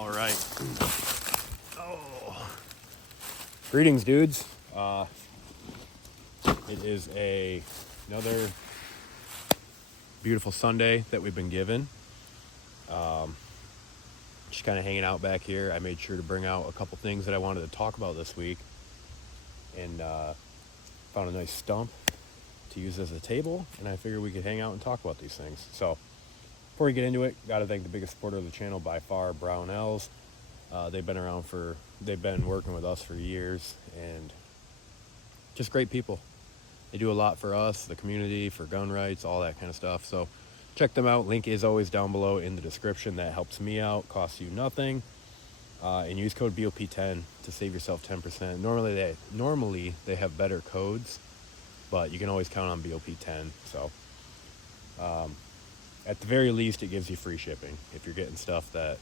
All right. Oh. Greetings, dudes. It is another beautiful Sunday that we've been given. Just kind of hanging out back here. I made sure to bring out a couple things that I wanted to talk about this week, and found a nice stump to use as a table, and I figured we could hang out and talk about these things. So before we get into it, got to thank the biggest supporter of the channel by far, Brownells. They've been working with us for years, and just great people. They do a lot for us, the community, for gun rights, all that kind of stuff. So check them out. Link is always down below in the description. That helps me out, costs you nothing. And use code BOP10 to save yourself 10%. Normally they have better codes, but you can always count on BOP10. So at the very least, it gives you free shipping if you're getting stuff that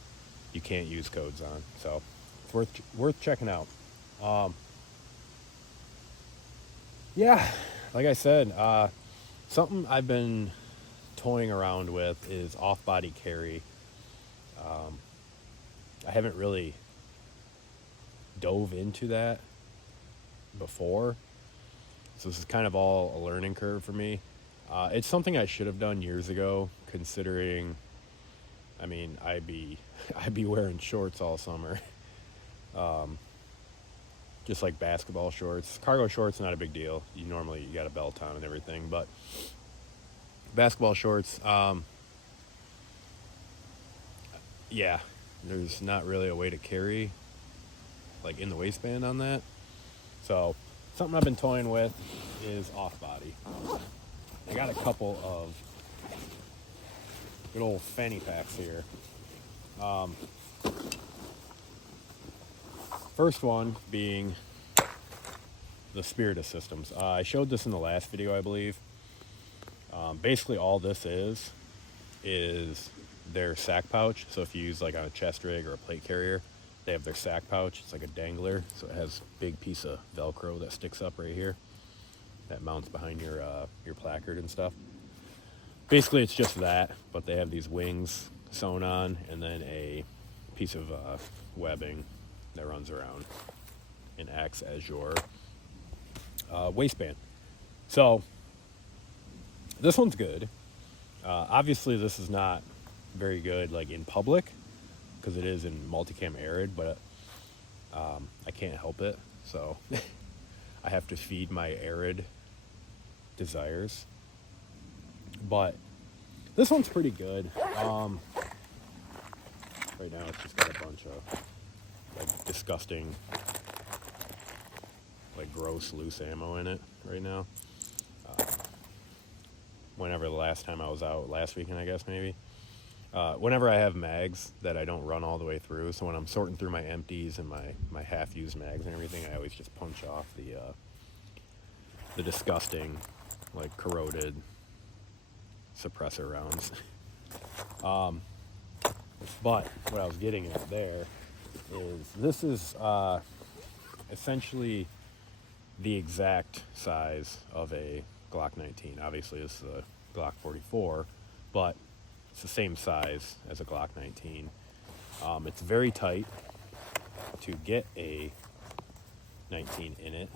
you can't use codes on. So it's worth checking out. Yeah, like I said, something I've been toying around with is off-body carry. I haven't really dove into that before, so this is kind of all a learning curve for me. It's something I should have done years ago, considering, I mean, I'd be wearing shorts all summer. Just like basketball shorts. Cargo shorts, not a big deal. You got a belt on and everything, but basketball shorts, yeah, there's not really a way to carry like in the waistband on that. So something I've been toying with is off body. I got a couple of good old fanny packs here. First one being the Spiritus systems. I showed this in the last video, I believe. Basically all this is their sack pouch. So if you use like on a chest rig or a plate carrier, they have their sack pouch. It's like a dangler, so it has a big piece of Velcro that sticks up right here that mounts behind your placard and stuff. Basically it's just that, but they have these wings sewn on and then a piece of webbing that runs around and acts as your waistband. So this one's good. Obviously this is not very good like in public because it is in multicam arid, but I can't help it, so I have to feed my arid desires. But this one's pretty good. Right now it's just got a bunch of like disgusting, like gross loose ammo in it right now. Whenever the last time I was out, last weekend I guess maybe, whenever I have mags that I don't run all the way through, so when I'm sorting through my empties and my half-used mags and everything, I always just punch off the disgusting, like corroded suppressor rounds. But what I was getting at there is this is essentially the exact size of a Glock 19. Obviously this is a Glock 44, but it's the same size as a Glock 19. It's very tight to get a 19 in it.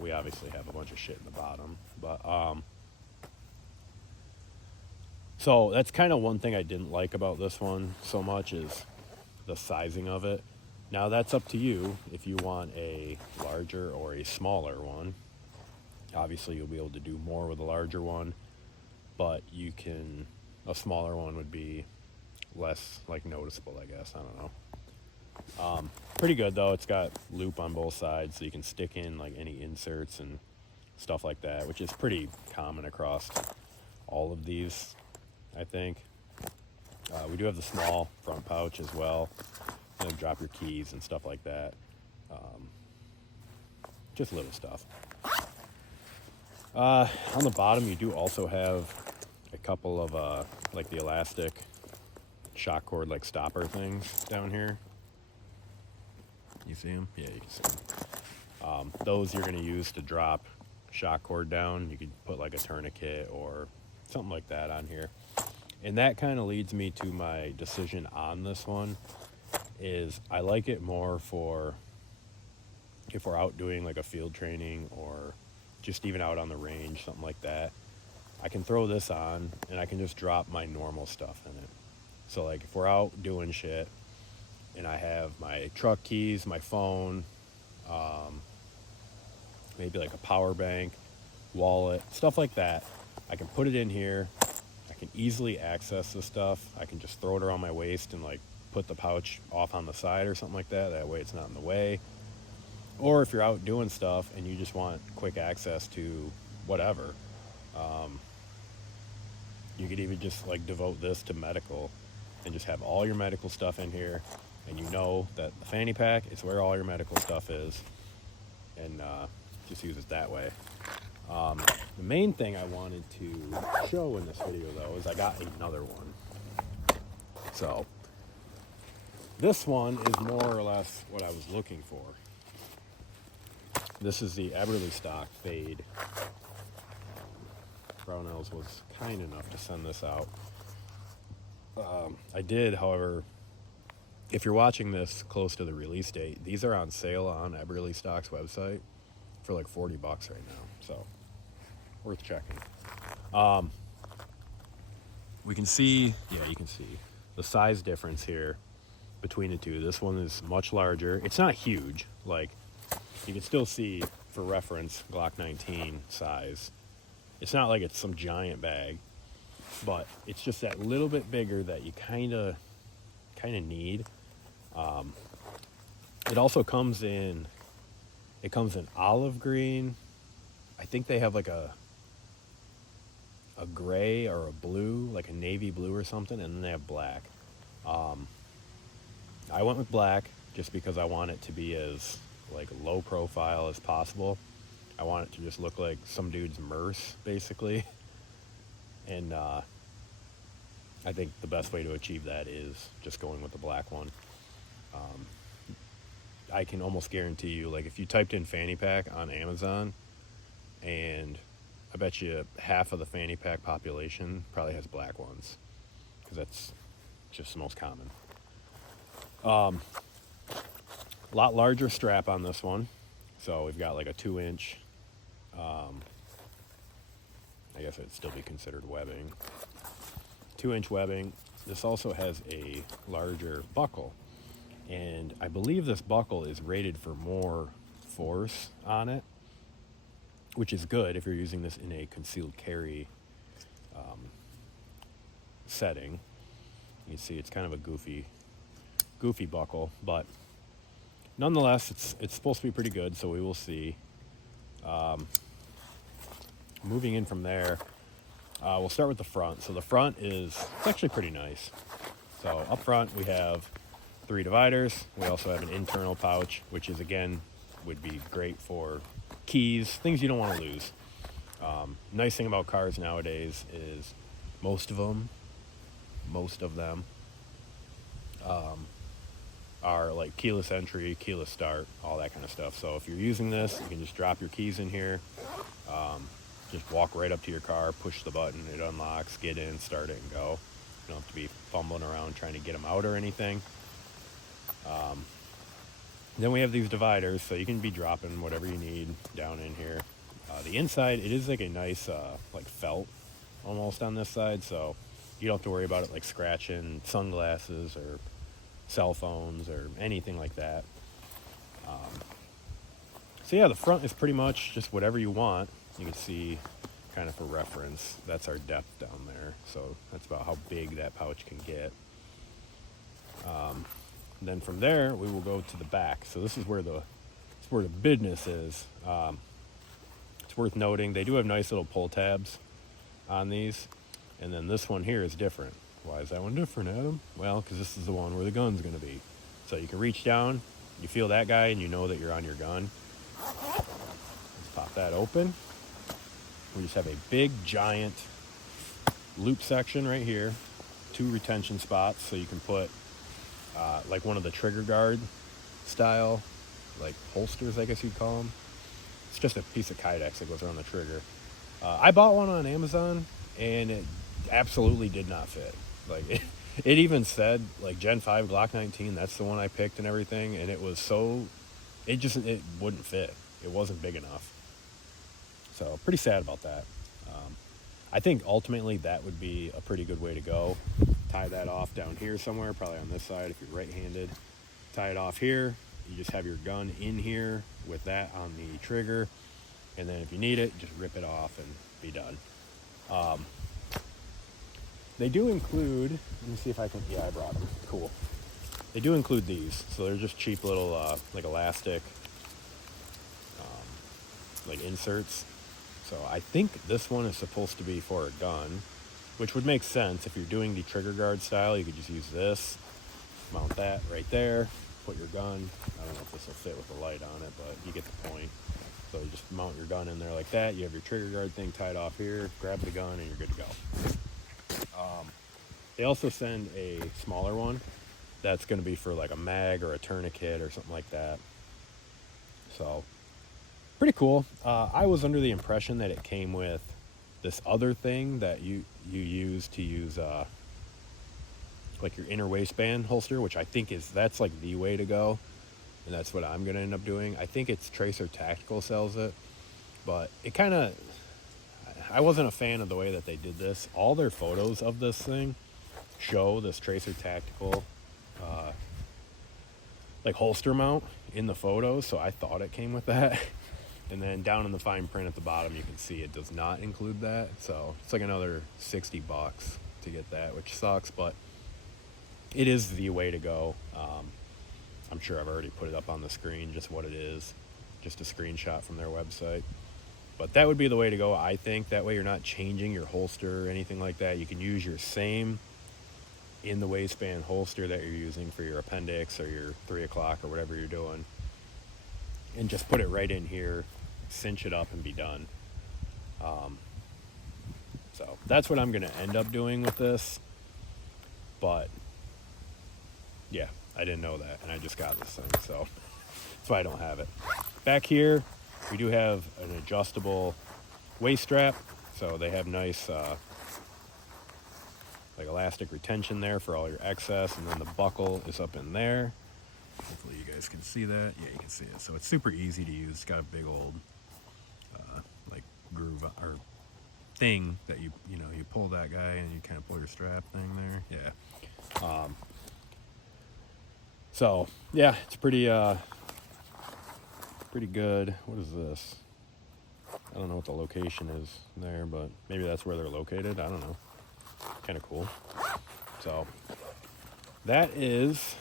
We obviously have a bunch of shit in the bottom, but so that's kind of one thing I didn't like about this one so much is the sizing of it. Now that's up to you if you want a larger or a smaller one. Obviously you'll be able to do more with a larger one, but a smaller one would be less like noticeable, I guess. I don't know. Pretty good though. It's got loop on both sides so you can stick in like any inserts and stuff like that, which is pretty common across all of these, I think. We do have the small front pouch as well. You know, drop your keys and stuff like that. Just little stuff. On the bottom, you do also have a couple of like the elastic shock cord like stopper things down here. You see them? Yeah, you can see them. Those you're going to use to drop shock cord down. You could put like a tourniquet or something like that on here. And that kind of leads me to my decision on this one is I like it more for if we're out doing like a field training or just even out on the range, something like that. I can throw this on and I can just drop my normal stuff in it. So like if we're out doing shit and I have my truck keys, my phone, maybe like a power bank, wallet, stuff like that, I can put it in here. I can easily access this stuff. I can just throw it around my waist and like put the pouch off on the side or something like that. That way it's not in the way. Or if you're out doing stuff and you just want quick access to whatever, you could even just like devote this to medical and just have all your medical stuff in here. And you know that the fanny pack is where all your medical stuff is. And just use it that way. The main thing I wanted to show in this video though is I got another one. So this one is more or less what I was looking for. This is the Eberlestock Fade. Brownells was kind enough to send this out. I did, however, if you're watching this close to the release date, these are on sale on Eberlestock's website for like $40 right now. So worth checking. We can see, yeah, you can see the size difference here between the two. This one is much larger. It's not huge. Like you can still see, for reference, Glock 19 size. It's not like it's some giant bag, but it's just that little bit bigger that you kind of need. It also comes in olive green. I think they have like a gray or a blue, like a navy blue or something, and then they have black. I went with black just because I want it to be as like low profile as possible. I want it to just look like some dude's Merce, basically. And I think the best way to achieve that is just going with the black one. I can almost guarantee you, like if you typed in fanny pack on Amazon, and I bet you half of the fanny pack population probably has black ones, because that's just the most common. A lot larger strap on this one. So we've got like a 2-inch, I guess it'd still be considered webbing. 2-inch webbing. This also has a larger buckle. And I believe this buckle is rated for more force on it, which is good if you're using this in a concealed carry setting. You can see it's kind of a goofy buckle, but nonetheless, it's supposed to be pretty good, so we will see. Moving in from there, we'll start with the front. So the front it's actually pretty nice. So up front, we have 3 dividers. We also have an internal pouch, which is, again, would be great for keys, things you don't want to lose. Nice thing about cars nowadays is most of them are like keyless entry, keyless start, all that kind of stuff. So if you're using this, you can just drop your keys in here, just walk right up to your car, push the button, it unlocks, get in, start it, and go. You don't have to be fumbling around trying to get them out or anything. Then we have these dividers, so you can be dropping whatever you need down in here. The inside, it is like a nice like felt almost on this side, so you don't have to worry about it like scratching sunglasses or cell phones or anything like that. So yeah, the front is pretty much just whatever you want. You can see kind of for reference, that's our depth down there. So that's about how big that pouch can get. Then from there, we will go to the back. So this is where the business is. It's worth noting, they do have nice little pull tabs on these. And then this one here is different. Why is that one different, Adam? Well, because this is the one where the gun's going to be. So you can reach down, you feel that guy, and you know that you're on your gun. Let's pop that open. We just have a big, giant loop section right here. 2 retention spots, so you can put like one of the trigger guard style, like holsters, I guess you'd call them. It's just a piece of Kydex that goes around the trigger. I bought one on Amazon, and it absolutely did not fit. Like it even said like Gen 5 Glock 19, that's the one I picked and everything, and it was so it wouldn't fit. It wasn't big enough. So pretty sad about that. I think ultimately that would be a pretty good way to go. Tie that off down here somewhere, probably on this side if you're right-handed. Tie it off here. You just have your gun in here with that on the trigger, and then if you need it, just rip it off and be done. They do include, let me see if I can, yeah, I brought them. Cool. They do include these, so they're just cheap little like elastic like inserts. So I think this one is supposed to be for a gun, which would make sense. If you're doing the trigger guard style, you could just use this, mount that right there, put your gun. I don't know if this will fit with the light on it, but you get the point. So you just mount your gun in there like that. You have your trigger guard thing tied off here, grab the gun, and you're good to go. They also send a smaller one that's going to be for like a mag or a tourniquet or something like that. So pretty cool. I was under the impression that it came with this other thing that you use to use like your inner waistband holster, which I think that's like the way to go, and that's what I'm gonna end up doing. I think it's Tracer Tactical sells it, but it kind of, I wasn't a fan of the way that they did this. All their photos of this thing show this Tracer Tactical like holster mount in the photos, so I thought it came with that. And then down in the fine print at the bottom, you can see it does not include that. So it's like another $60 to get that, which sucks, but it is the way to go. I'm sure I've already put it up on the screen, just what it is, just a screenshot from their website. But that would be the way to go, I think. That way you're not changing your holster or anything like that. You can use your same in the waistband holster that you're using for your appendix or your 3 o'clock or whatever you're doing, and just put it right in here, cinch it up, and be done. So that's what I'm going to end up doing with this. But yeah, I didn't know that, and I just got this thing, so that's why I don't have it. Back here, we do have an adjustable waist strap, so they have nice like elastic retention there for all your excess, and then the buckle is up in there. Hopefully you guys can see that. Yeah, you can see it. So it's super easy to use. It's got a big old like groove or thing that you pull that guy and you kind of pull your strap thing there. Yeah. So yeah, it's pretty good. What is this? I don't know what the location is there, but maybe that's where they're located. I don't know. Kind of cool. So that is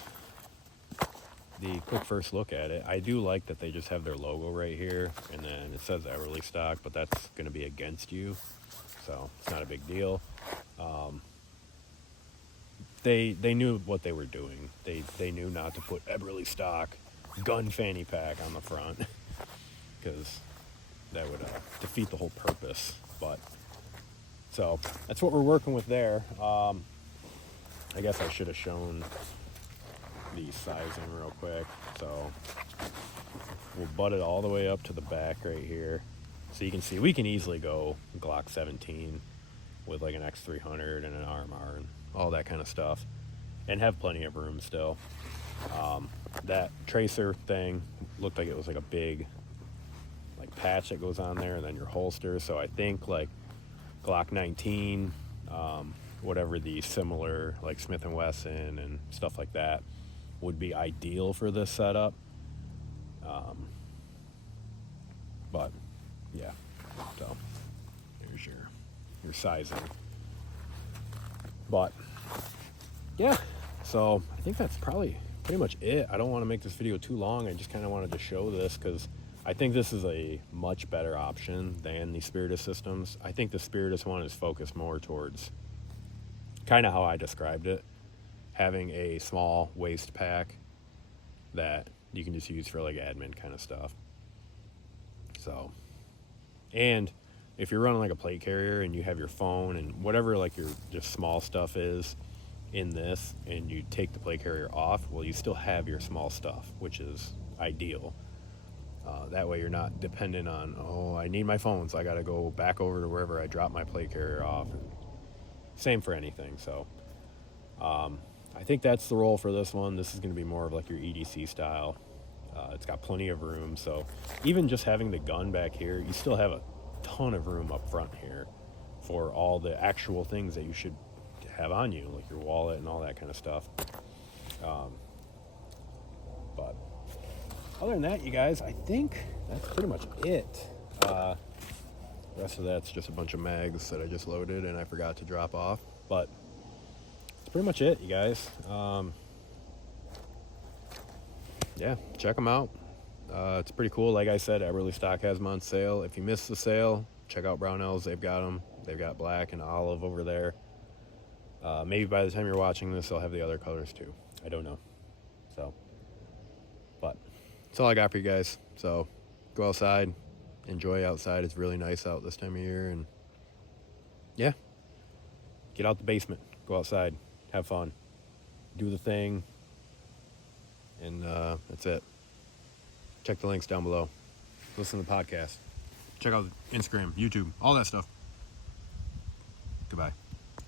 the quick first look at it. I do like that they just have their logo right here, and then it says Everly stock, but that's going to be against you, so it's not a big deal. They knew what they were doing. They knew not to put Everly stock gun fanny pack on the front because that would defeat the whole purpose. But so that's what we're working with there. I guess I should have shown the sizing real quick. So we'll butt it all the way up to the back right here, so you can see we can easily go Glock 17 with like an X300 and an RMR and all that kind of stuff, and have plenty of room still. That tracer thing looked like it was like a big like patch that goes on there, and then your holster. So I think like Glock 19, whatever the similar like Smith & Wesson and stuff like that would be ideal for this setup. But yeah, so there's your sizing. But yeah, so I think that's probably pretty much it. I don't want to make this video too long. I just kind of wanted to show this because I think this is a much better option than the Spiritus systems. I think the Spiritus one is focused more towards kind of how I described it, having a small waist pack that you can just use for like admin kind of stuff. So, and if you're running like a plate carrier and you have your phone and whatever like your just small stuff is in this, and you take the plate carrier off, well, you still have your small stuff, which is ideal. That way you're not dependent on, oh, I need my phone, so I got to go back over to wherever I dropped my plate carrier off and same for anything. So I think that's the roll for this one. This is going to be more of like your EDC style. It's got plenty of room, so even just having the gun back here, you still have a ton of room up front here for all the actual things that you should have on you, like your wallet and all that kind of stuff. But other than that, you guys, I think that's pretty much it. The rest of that's just a bunch of mags that I just loaded and I forgot to drop off. But that's pretty much it, you guys. Yeah, check them out. It's pretty cool. Like I said, Eberly Stock has them on sale. If you missed the sale, check out Brownells. They've got them. They've got black and olive over there. Maybe by the time you're watching this, they'll have the other colors too. I don't know. So, but that's all I got for you guys. So go outside, enjoy outside. It's really nice out this time of year. And yeah, get out the basement, go outside, have fun, do the thing. And that's it. Check the links down below. Listen to the podcast. Check out Instagram, YouTube, all that stuff. Goodbye.